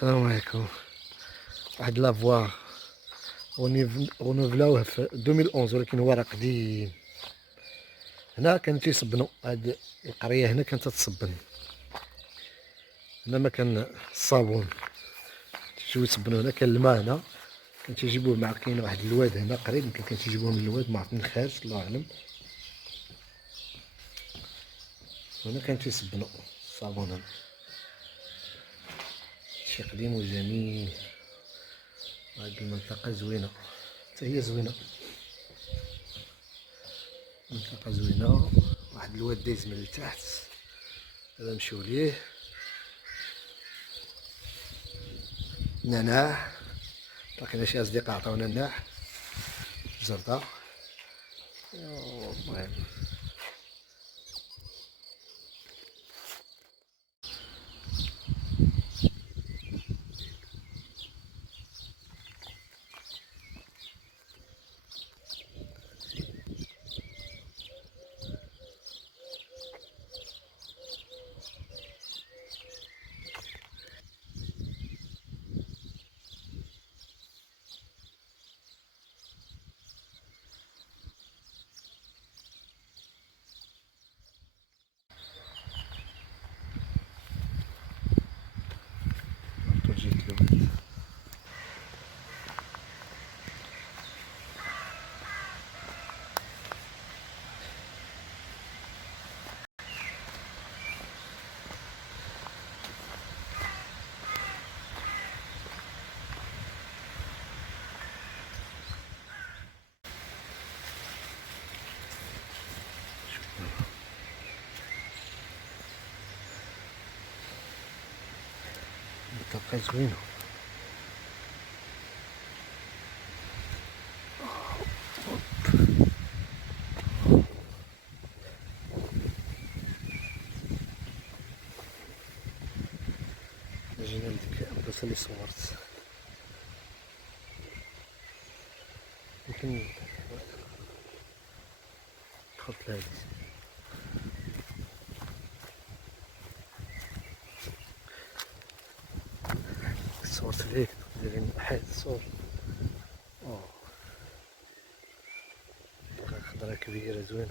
السلام عليكم. واحد لافوار رونوفلاوه في 2011 ولكن هو راه قديم. هنا كانوا تيصبنوا هاد القريه، هنا كانت تتصبن. هنا ما كان الصابون تيجيو يصبنوا، هنا كان الماء. هنا كان تيجيبوه مع كاين واحد الواد هنا قريب، يمكن كان تيجيبوه من الواد، ما عرفت من الخارج الله اعلم. هنا كان تيصبنوا الصابون. هنا شي قديم وجميل. هاد المنطقة زوينة، حتى هي زوينة، منطقة زوينة. واحد الواد دايز من التحت، هذا نمشيو ليه. نعناع، لقينا شي أصدقاء عطاونا نعناع زردة. المهم جيت الواد. منطقة زوينة. جينا لديك البلاصة اللي صورت، يمكن دخلت لهادي. صورت فيك دايرين حيط صور. خضرا كبيرة زوينة.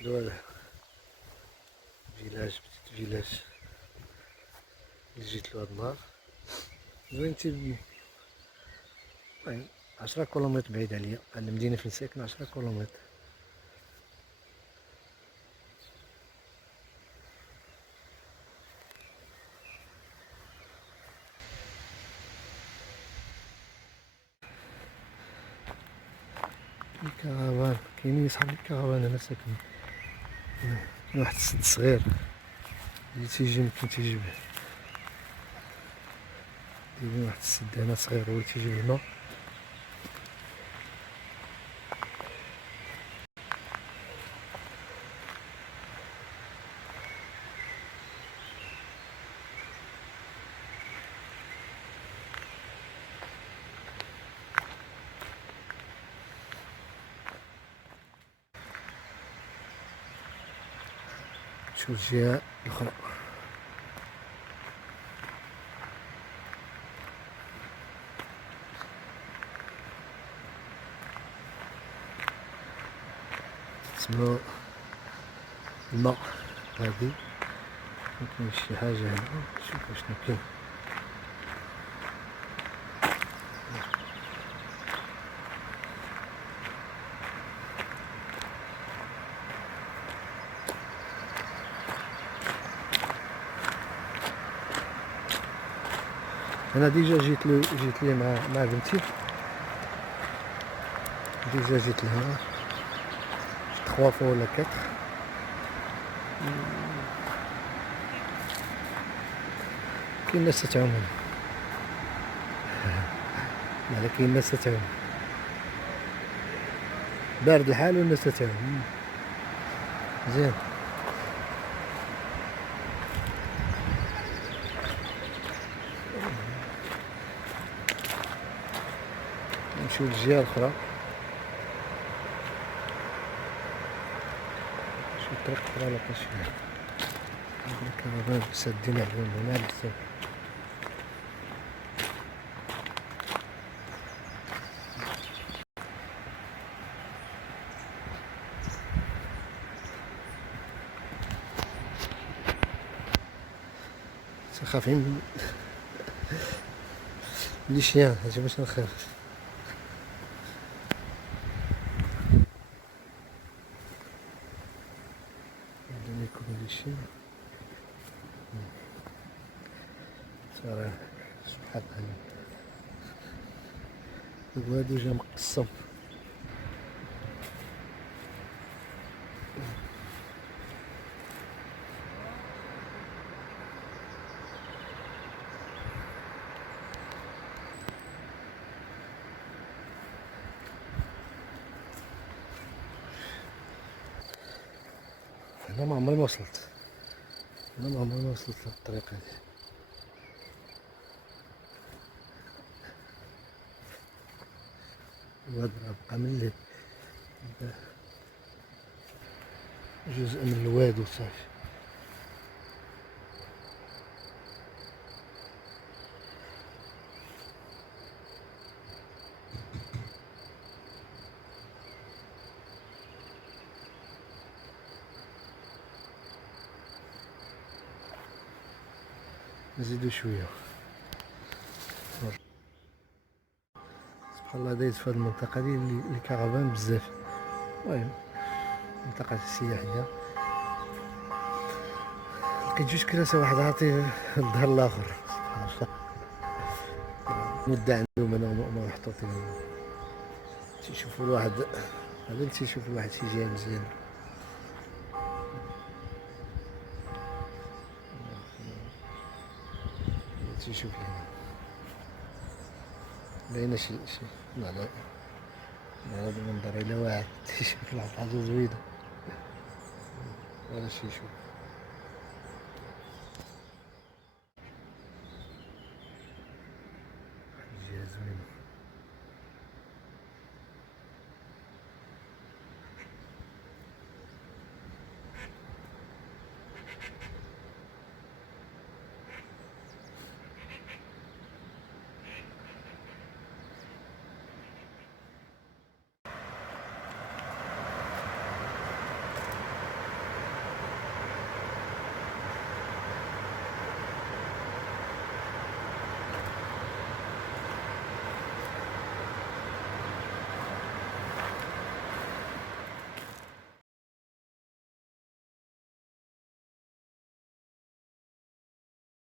دول فيلاج، بتيت فيلاج اللي جيت له هاد النهار. زوين. المهم 10 كيلومتر بعيد عليا، عند المدينة فين ساكن 10 كيلومتر. الكرفان كاينين صحاب الكرفان هنا ساكنين. كاين واحد السد صغير اللي تيجي يمكن تيجيب، كاين واحد السد هنا صغير هو اللي تيجيب الماء. شوف الجهة الأخرى. تسمى الماء هادي. مكاين شي حاجة هنا، شوف اشنو كاين. انا ديجا جيت ليه مع بنتي. ديجا جيت لهنا 3 فوا ولا 4. كاين ناس تتعوم هنا. لا كاين ناس تتعوم، بارد الحال والناس تتعوم مزيان. نمشيو للجهة الأخرى، شي طريق أخرى لكاش فيها. الكرفان سادين عليهم هنا بزاف. خافين لي شيان هاجي باش نخاف. بدون يكون لي شيان ترى سبحان الله. الواد جا مقصم. انا ما عمري ما وصلت، انا ما عمري ما وصلت للطريق هذه. الواد راه بقى من الليل جزء من الواد وصافي. نزيدو شويه. سبحان الله دايز في هذه المنطقه دي اللي كرفان بزاف. المهم منطقه سياحيه. لقيت جوج كراسه، واحد عاطي الظهر الاخر سبحان الله. مدة عندهم انا هما محطوطين تيشوفوا الواحد هذا تيشوف الواحد شي جاي مزيان. تيشوف هنا باينه شي على هذا المنظر الى واعر تيشوف واحد الحاجه زوينه ولا شي يشوف.